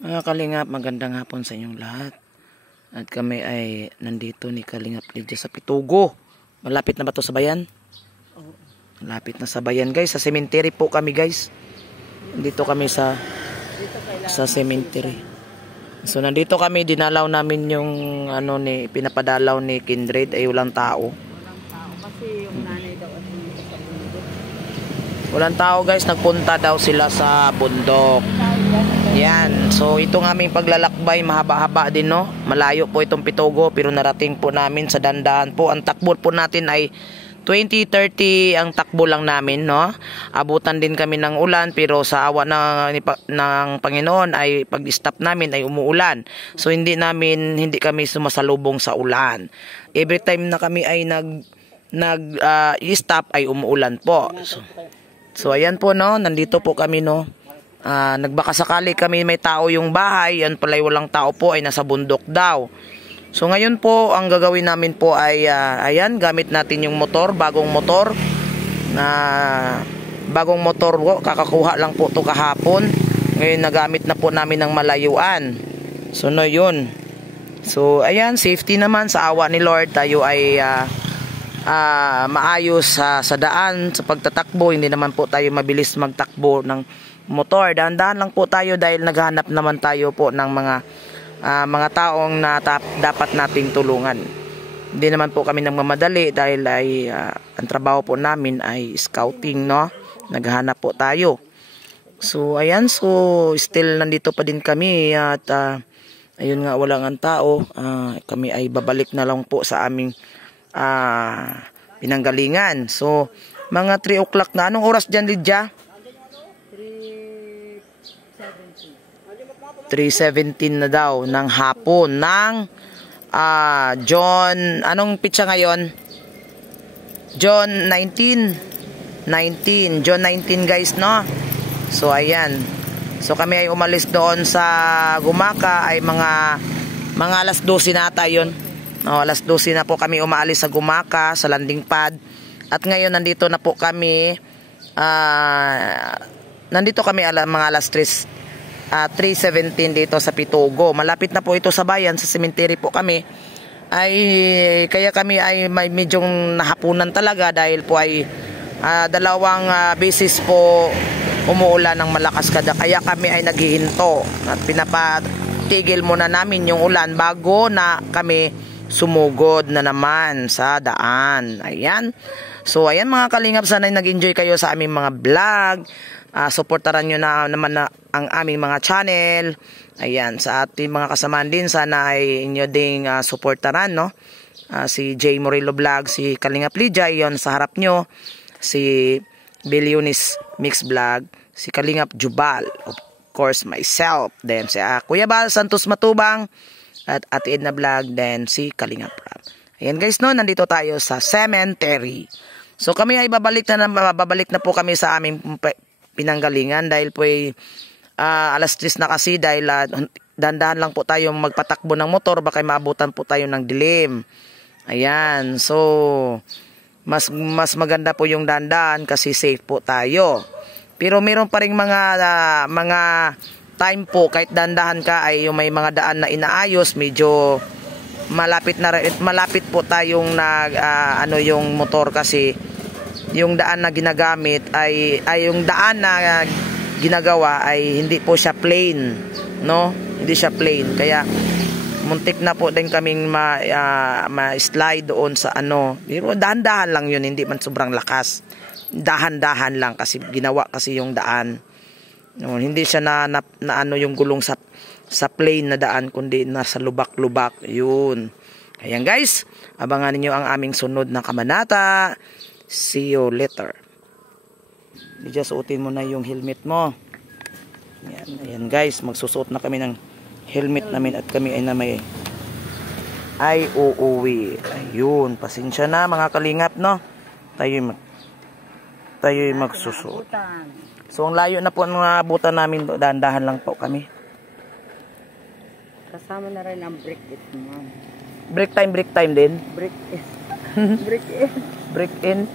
mga kalingap, magandang hapon sa inyong lahat. At kami ay nandito ni Kalingap Lydia sa Pitugo. Malapit na ba to sa bayan? Oo. Malapit na sa bayan guys. Sa cemetery po kami guys. Nandito kami sa cemetery. So nandito kami, dinalaw namin yung pinapadalaw ni Kindred ay walang tao. Walang tao kasi yung nanay daw at hindi sa bundok. Walang tao guys, nagpunta daw sila sa bundok. Yan, so itong aming paglalakbay mahaba-haba din no. Malayo po itong Pitugo pero narating po namin sa dandahan po. Ang takbo po natin ay 20-30 ang takbo lang namin no. Abutan din kami ng ulan pero sa awa ng Panginoon ay pag-stop namin ay umuulan. So hindi kami sumasalubong sa ulan. Every time na kami ay stop ay umuulan po. So ayan po no, nandito po kami no. Nagbaka sakali kami may tao yung bahay, yan pala'y walang tao po ay nasa bundok daw. So ngayon po ang gagawin namin po ay ayan, gamit natin yung motor, bagong motor po, kakakuha lang po to kahapon. Ngayon nagamit na po namin ng malayuan. So no yun. So ayan, safety naman sa awa ni Lord, tayo ay maayos sa daan sa pagtatakbo. Hindi naman po tayo mabilis magtakbo ng motor. Dahan-dahan lang po tayo dahil naghahanap naman tayo po ng mga taong dapat nating tulungan. Hindi naman po kami nagmamadali dahil ay ang trabaho po namin ay scouting no. Naghahanap po tayo. So ayan, so still nandito pa din kami at ayun nga, walang ang tao. Kami ay babalik na lang po sa aming pinanggalingan. So mga 3 o'clock na. Anong oras dyan, Lydia? 3:17 na daw ng hapon ng John, anong pitsa ngayon? John 19 John 19 guys no. So ayan, so kami ay umalis doon sa Gumaka ay mga alas 12 na ata yun. Alas 12 na po kami umaalis sa Gumaka sa landing pad. At ngayon nandito na po kami mga alas 3:17 dito sa Pitugo. Malapit na po ito sa bayan, sa cemetery po kami. Kaya kami ay may medyong nahapunan talaga dahil po ay dalawang beses po umuulan ng malakas kaya kami ay naghihinto at pinapatigil muna namin yung ulan bago na kami sumugod na naman sa daan. Ayan. So ayan mga kalingap, sana nag-enjoy kayo sa aming mga vlog. Suportaran nyo na naman ang aming mga channel. Ayan, sa ating mga kasamaan din, sana ay inyo ding suportaran no. Si J. Morillo Vlog, si Kalingap Lydia, yon sa harap nyo. Si Billionis Mix Vlog, si Kalingap Jubal, of course myself, then si Kuya Bal Santos Matubang, at Ate Edna Vlog, then si Kalingap Rap. Ayan guys no, nandito tayo sa cemetery. So kami ay babalik na po kami sa aming pinanggalingan dahil po ay alas 3 na kasi dahil dandahan lang po tayo magpatakbo ng motor, baka maabutan po tayo ng dilim. Ayan, so mas maganda po yung dandahan kasi safe po tayo. Pero meron pa ring mga time po kahit dandahan ka ay yung may mga daan na inaayos, medyo malapit po tayong yung motor kasi yung daan na ginagamit ay yung daan na ginagawa ay hindi po siya plain no, hindi siya plain kaya muntik na po din kaming ma-slide doon sa pero dahan-dahan lang yun, hindi man sobrang lakas, dahan-dahan lang kasi ginawa kasi yung daan no, hindi siya na yung gulong sa plain na daan kundi nasa lubak-lubak yun. Ayan guys, abangan niyo ang aming sunod na kabanata. See you later. Lydia, suotin mo na yung helmet mo. Ayan guys, magsusuot na kami ng helmet namin at kami ay uuwi. Ayun, pasensya na mga kalingap no. Tayo magsusuot. So ang layo na po ang abutan namin, dahan-dahan lang po kami. Kasama na rin ang break it mo. Break time din. Break in. Break in.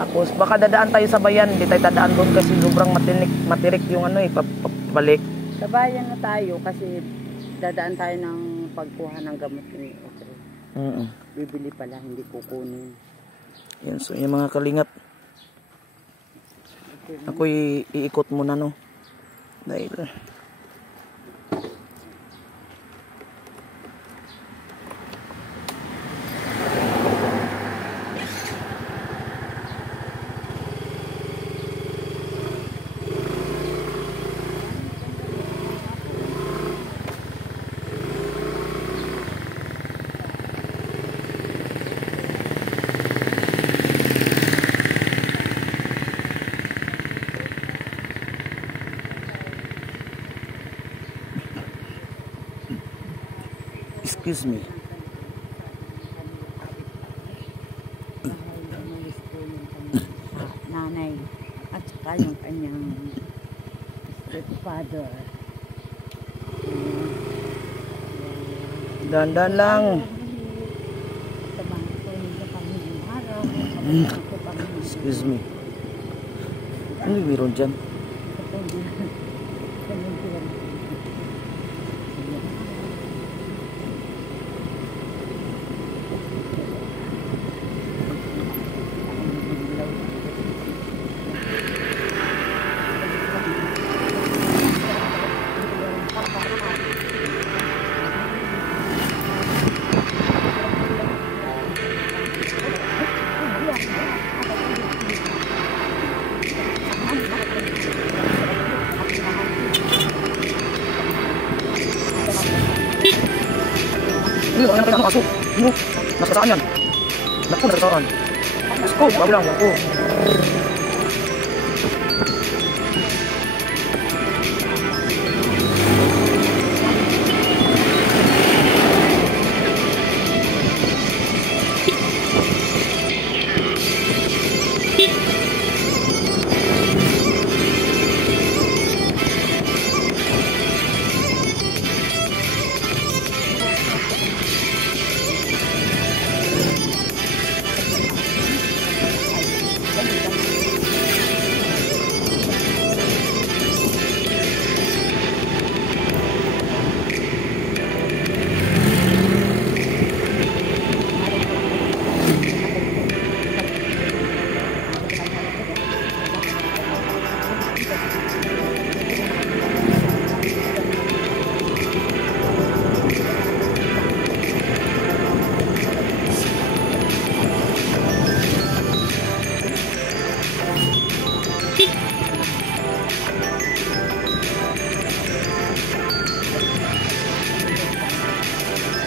Tapos baka dadaan tayo sa bayan, hindi tayo dadaan doon kasi sobrang matirik yung ano eh, pabalik. Sa bayan na tayo kasi dadaan tayo ng pagkuha ng gamot ni Otro. Bibili pala, hindi kukunin. Yan, so yung mga kalingap. Ako iikot muna no. Dahil excuse me. Nanay at saka yung kanyang stepfather. Dandan lang. Excuse me. Ano yung meron dyan? Ano yung kailangan kaso? Ano? Nasa saan yan? Naku, nasa saan? Let's go, bago lang ako.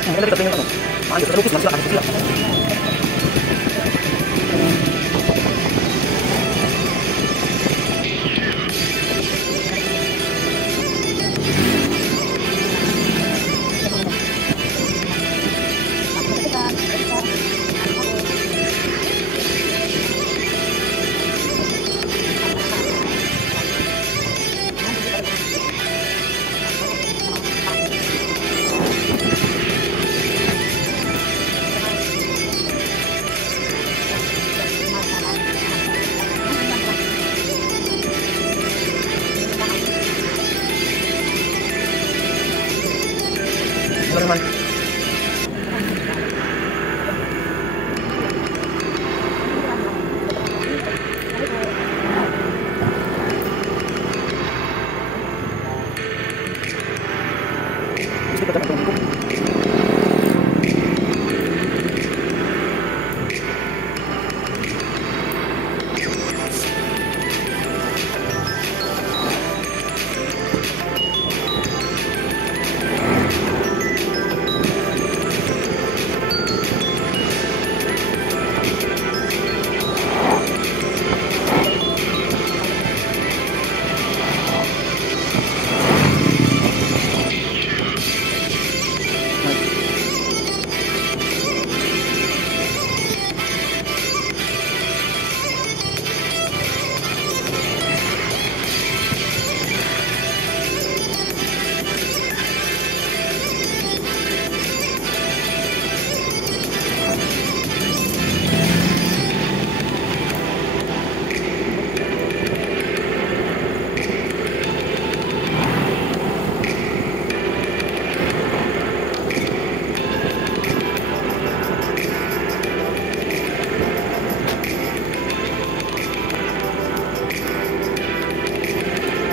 Maganda kita tingin ano. Maayos, lupis lang sila, sila. Ano naman? Gusto ka naman ito?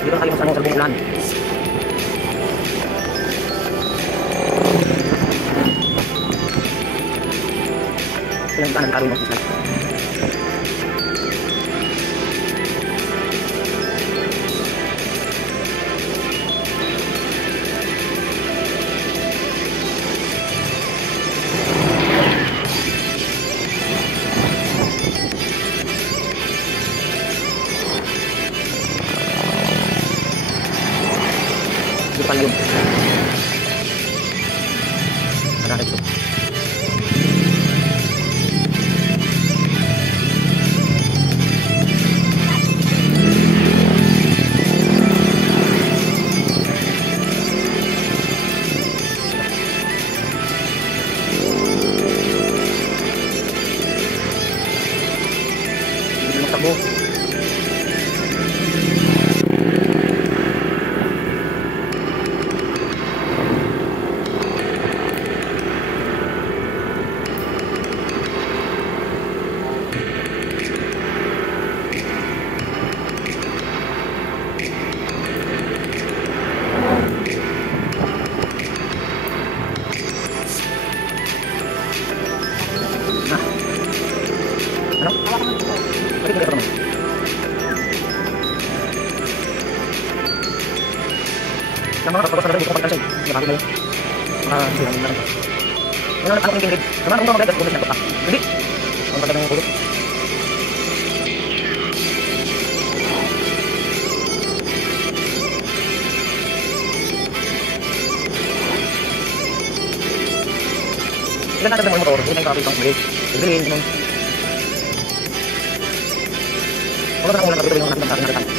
Dito na tayo sa salbong ulan. Ito yung saan nag-aaroon mo sa slide. Dito pala yun. Nakakit ko. Dito na takbo. Ano? Balik na naman. Yung mga kapagpas na rin, dito ko pagkasya. Nakakit na yun. Hindi naman naman. Ano yung tingrid? Naman, kung mag-regas, kung mag-regas, hindi. Ang pagkasya ng pulot. Ilan natin ng motor? Hindi tayong kapit ang bilis. Ibilin, ganun. Wala na ang ulan na dito yung natin ang sa akin.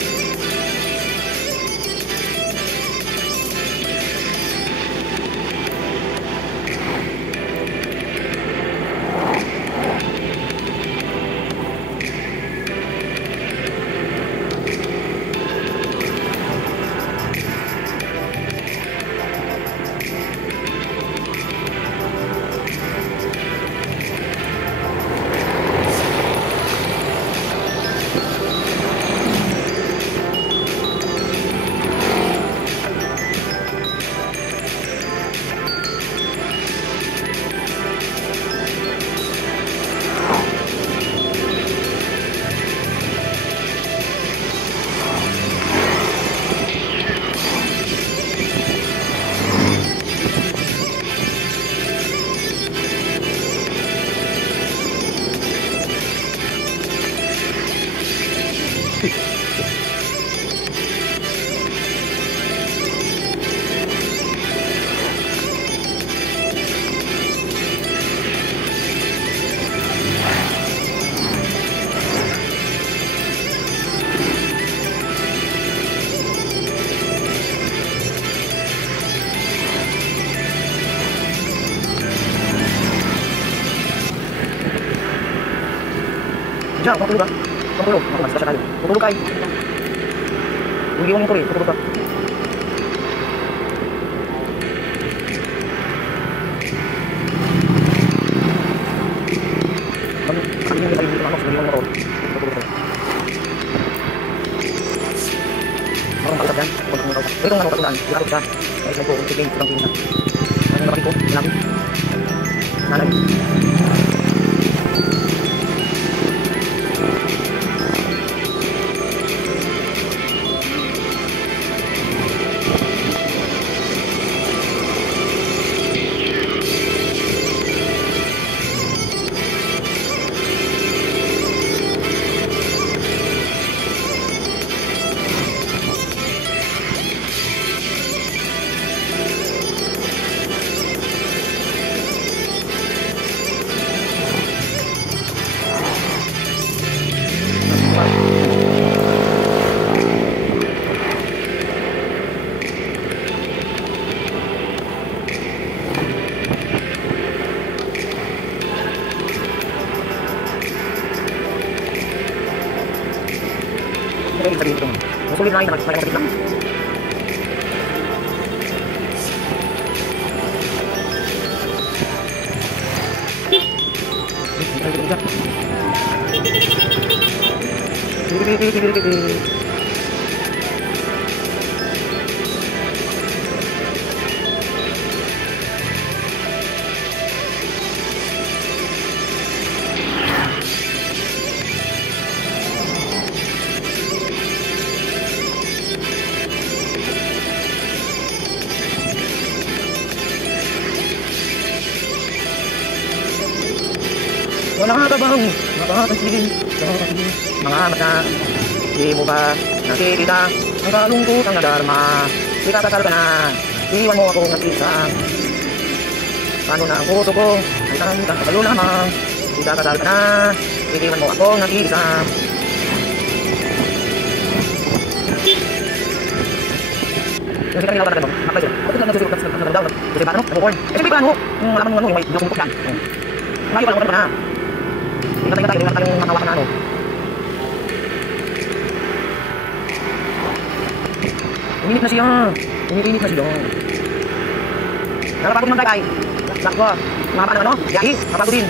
Diyan, matulog ka. Matulog. Matulog siya tayo. Matulog kayo. Yung iwan yung tuloy. Matulog ka. Sabi niyo tayo dito, sabi niyo motor. Matulog kayo. Marong kausap dyan. Ito nga katulaan. Ikarot siya. Ayos na ito. Kung sige, kurang tingin na. Ano yung kapatid ko? Sinami. Nanay. Ano yung sabihin ko? Musulit na kayo, nakasakit lang. Wala ka bang makapansin sa aking mga mata? Di mo ba nakikita ang kalungkot ang nadarama? Ikatakal ka na, iwan mo akong nag-isa. Paano na ang puso ko? Ang tangkang kayo lamang. Ikatakal ka na, iwan mo akong nag-isa. Yung kita nilaw ka na ganun, makay sila. Bakit lang nagsusulat sa mga daw? Kasi ba ano? Nag-born. Eh, siyempre ba ano? Yung alaman mo ano, yung may pinakumutok yan. Ngayon pa lang ka na. Ingatay tayo, ingatay yung makawakan na ano. Uminit na siya. Uminit na siya. Nakapagod naman tayo tayo. Sakto. Mga pa ng ano? Yahi. Nakapagod din.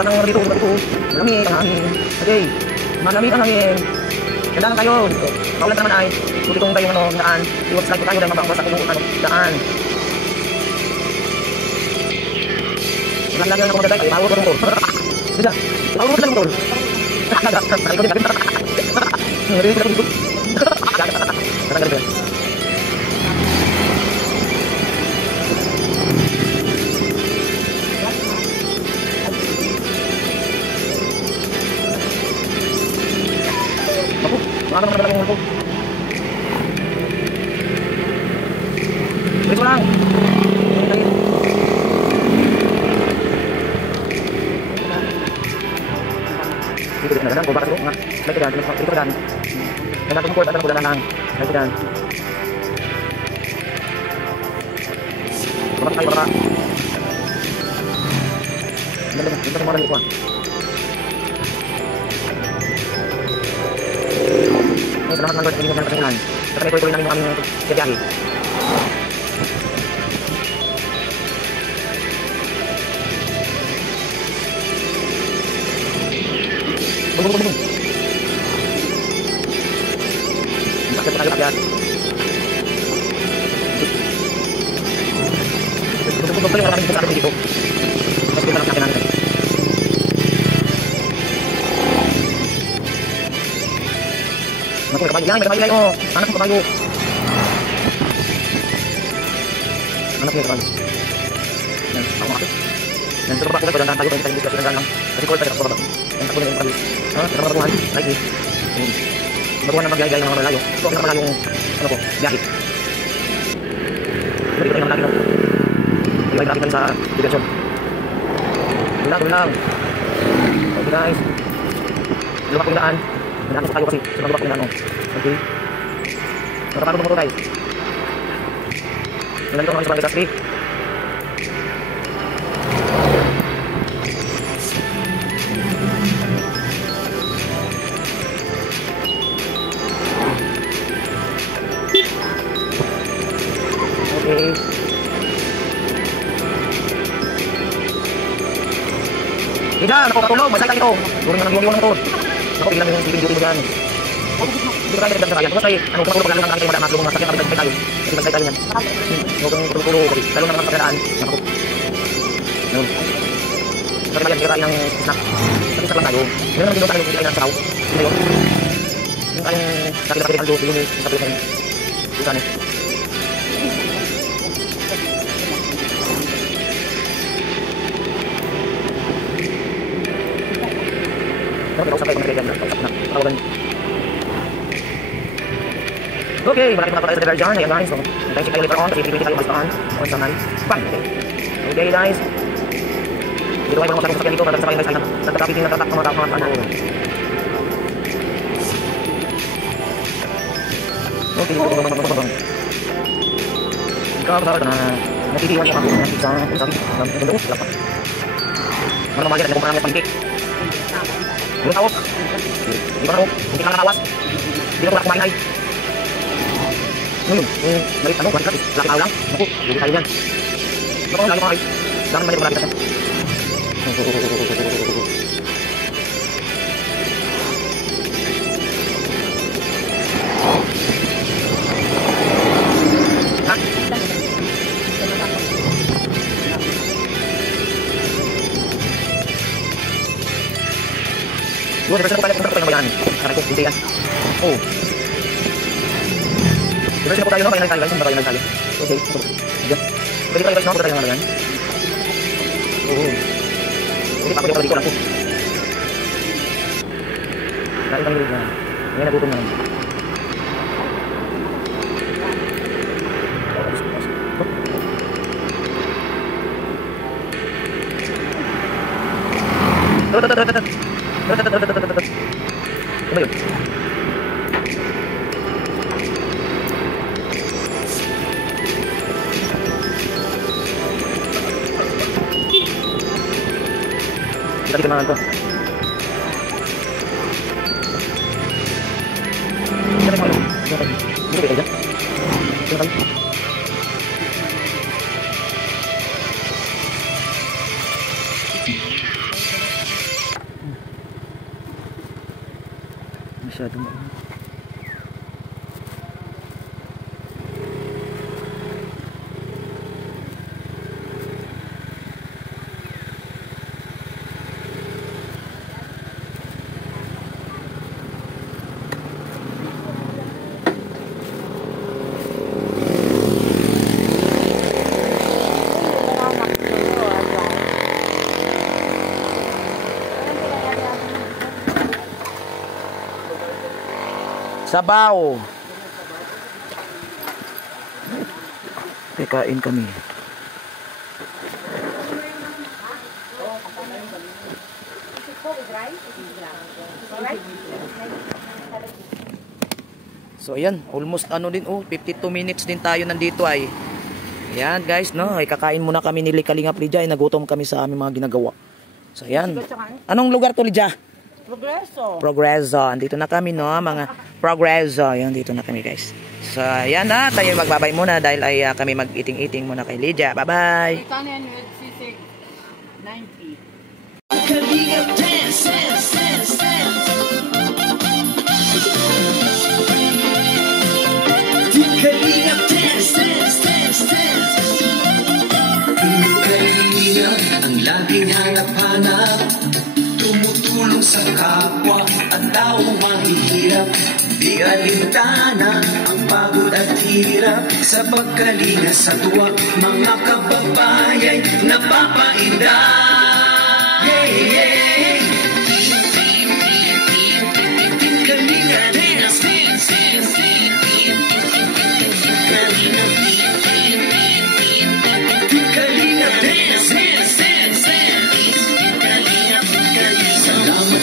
Parang dito, dito. Malamig ang hangin. Okay. Malamig ang hangin. Ganda lang tayo. Maulan naman ay. Buti kong tayo ano, daan. Iwag slide po tayo dahil mabangwas ako ano, daan. Lagi na ako magdadaya. Ipawo ko tungkol. Bisa. Ipawo ko lang tungkol. Naga. Ikaw din natin. Ngeri ko dito. Naga. Ako, mga naman ko. Ito lang. Dito din na ko bakit ko nga. Like dan, ito dan. Nanda ko at ko dan lang. Like dan. Bakit tayo para? Dito mo lang ito. Salamat ng Lord, hindi mo kami pasingan. Kasi may tuloy namin yung aming biyahe. Bum. Bakit pa tayo akyat? Bum pa yung maraming sa akin dito. Mas kita lang natin natin. Naku, kabayo yan, kabayo oh. Anak ko kabayo. Anak ko kabayo. Yan, ako makakit. Yan, sa baba ko kayo, tayo tayo discuss ng ganang. Kasi call tayo sa baba. Yan, ako yung kabayo. Ha, sa baba buhay, like this. Baruhan na mag-gaya-gaya ng mga malayo. Ito ang pinakamayong, ano ko, biyahe. Dito tayo naman lagi, no? Iba yung traffic sa diversion. Tuloy lang. Okay guys. Lumak yung daan. Nandaan sa tayo kasi sa mga bakit na ano. Okay. Nakapagod mo guys. Nandito kami sa Barangay Street. Okay. Ida, nakapatulog. Masay tayo ito. Gawin na nang ng motor. Ako biglang yung sleeping duty mo dyan. Hindi ko tayo nagdagdag sa kaya. Tapos tayo, ano, kung matulog lang ang aking mga mga sakit na pagdagdag tayo. Kasi pagdagdag tayo yan. Huwag kang tulog-tulog. Okay, talo naman ang pagdadaan. Nakako. Noon. Kasi bayan, kira tayo ng snack. Kasi snack lang tayo. Meron naman din tayo kung tayo ng saw. Hindi yun. Yung tayong sakit-sakit ng aldo, yung sakit na rin. Yung saan eh. Kausap tayo mga kaibigan. Kausap na. Patawagan. Okay, malaki mga patay sa diversion. Ayan guys. So, tayo check tayo later on. Kasi pinipili tayo balitaan. On sa night. Fine. Okay guys. Dito kayo mga sakyan dito. Para sa kayo guys. Nagtatapitin na tatak mga tapang ano. Okay. Ikaw kasama na. Natitiwan yung ako. Isang sabi. Nagdalo. Wala pa. Ano mamaya na kung parang may pancake. Yung tao. Di ba na hindi ka nakawas. Hindi ka kumain ay. Ngayon, malit ano, malit kapis. Laki tao lang. Naku, hindi tayo yan. Naku, lalo mga ay. Langan malit malapit na siya. Ha? Doon, reverse na ko tayo kung saan ko tayo ng bayan. Saray ko, hindi yan. Oh. Diretso na po tayo, no? Kaya tayo guys, tayo. Okay, ito. Diyan. Okay tayo guys, no? Punta tayo ng yan. Oo. Okay, papo dito lang po. Kain kami rin yan. Ngayon nagutom na. Ano yun? Kita naman ito. Masyadong sabaw. Kain kami. So ayan, almost ano din, 52 minutes din tayo nandito ay. Ayan guys, no, ay kakain muna kami ni Kalingap Lydia, ay nagutom kami sa aming mga ginagawa. So ayan. Anong lugar to, Lydia? Progreso. Andito na kami, no, mga Progreso. Yan, dito na kami, guys. So, yan na. Tayo magbabay muna dahil ay kami mag-eating-eating muna kay Lydia. Bye-bye. Ang laging hanap-hanap, tumutulong sa kapwa at taong mahihirap. Di alintana ang pagod at hirap sa pagkalinga sa tuwa. Mga kababayan napapainda. Yeah, yeah. Kalinga dance, dance, dance,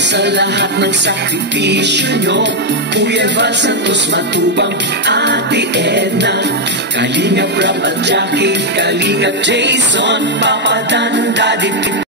sa lahat ng sakripisyo nyo, Kuya Val Santos Matubang, Ate Edna, Kalingap Rap at Jackie, Kalingap Jason, Papa Dan, Daddy